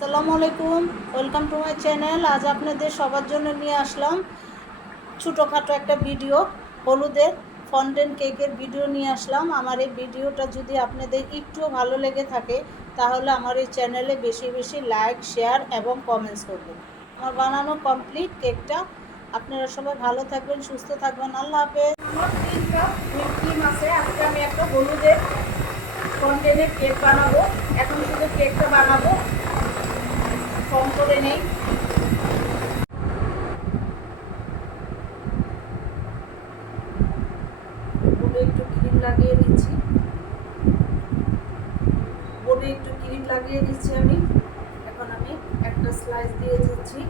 আসসালামু আলাইকুম welcome to my channel আজ আপনাদের সবার জন্য নিয়ে আসলাম ছোটোখাটো একটা ভিডিও হলুদের ফন্ডেন কেকের ভিডিও নিয়ে আসলাম। আমার এই ভিডিওটা যদি আপনাদের একটুও ভালো লেগে থাকে, তাহলে আমার এই চ্যানেলে বেশি বেশি লাইক শেয়ার এবং কমেন্টস করবেন। আমার বানানো কমপ্লিট কেকটা আপনারা সবাই ভালো থাকবেন, সুস্থ থাকবেন। আল্লাহ হাফেজ। আমার তিনটা ক্রিম আছে আজকে আমি একটা হলুদের কন্টেনের কেক বানাবো। এখন শুধু কেকটা বানাবো। কম করে নেই। একটু ক্রিম লাগিয়ে দিচ্ছি। বোর্ডে একটু ক্রিম লাগিয়ে দিচ্ছি আমি। এখন আমি একটা স্লাইস দিয়ে দিচ্ছি।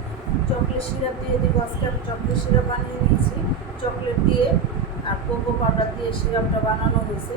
চকলেট সিরাপ দিয়ে দিব। আজকে আমি চকলেট সিরাপ বানিয়ে নিয়েছি চকলেট দিয়ে আর কোকো পাউডার দিয়ে সিরাপটা বানানো হয়েছে।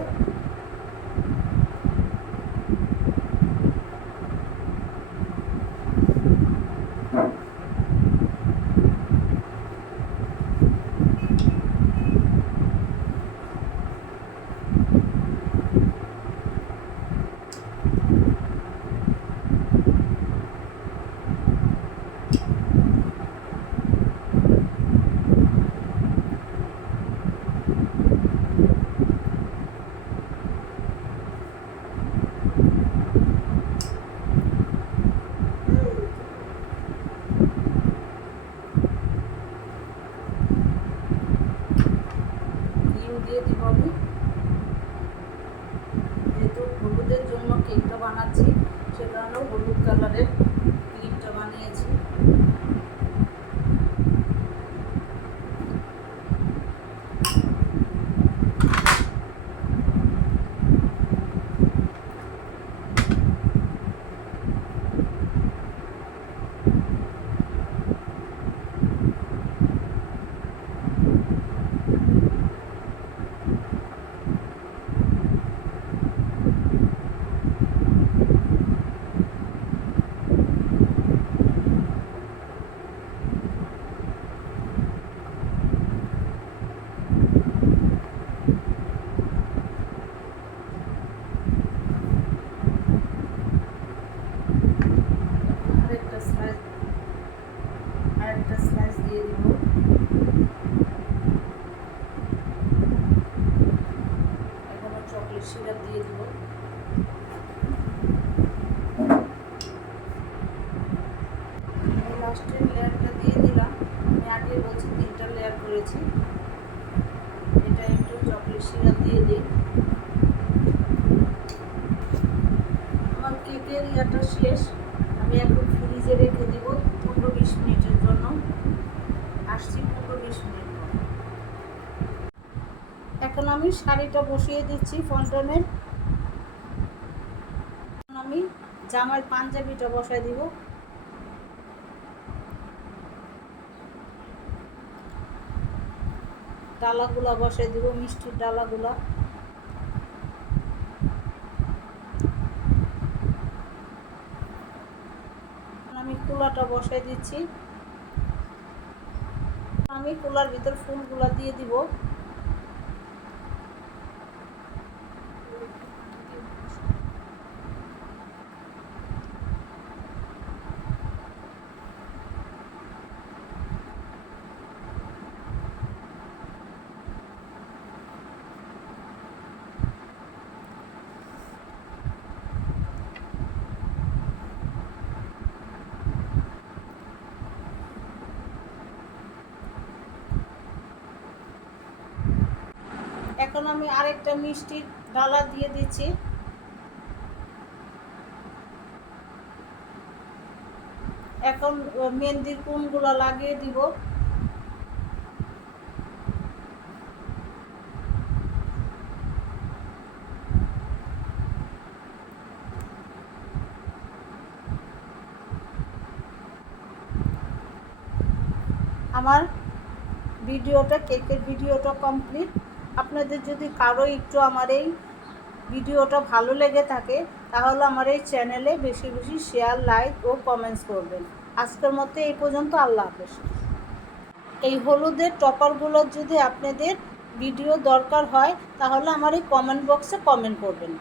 사람들 লাস্টের লেয়ারটা দিয়ে দিলাম। আমি আগে বলছি তিনটা লেয়ার করেছি। এটা একটু চকলেট সিরাপ দিয়ে দিই। আমার কেকের ইয়াটা শেষ। আমি এখন ফ্রিজে রেখে দিব পনেরো বিশ মিনিটের জন্য। আসছি পনেরো বিশ মিনিট এখন আমি শাড়িটা বসিয়ে দিচ্ছি ফন্টনের আমি জামার পাঞ্জাবিটা বসাই দিব। ডালাগুলা বসে দিব, মিষ্টির ডালাগুলা। আমি কুলাটা বসে দিচ্ছি। আমি কুলার ভিতর ফুলগুলা দিয়ে দিব। এখন আমি আরেকটা মিষ্টির ডালা দিয়ে দিচ্ছি। এখন মেহেন্দির কোনগুলো লাগিয়ে দিব। আমার ভিডিওটা, কেকের ভিডিওটা কমপ্লিট। আপনাদের যদি কারও একটু আমার এই ভিডিওটা ভালো লেগে থাকে, তাহলে আমার এই চ্যানেলে বেশি বেশি শেয়ার লাইক ও কমেন্টস করবেন। আজকের মতো এই পর্যন্ত, আল্লাহ হাফেজ। এই হলুদের টপারগুলোর যদি আপনাদের ভিডিও দরকার হয়, তাহলে আমার এই কমেন্ট বক্সে কমেন্ট করবেন।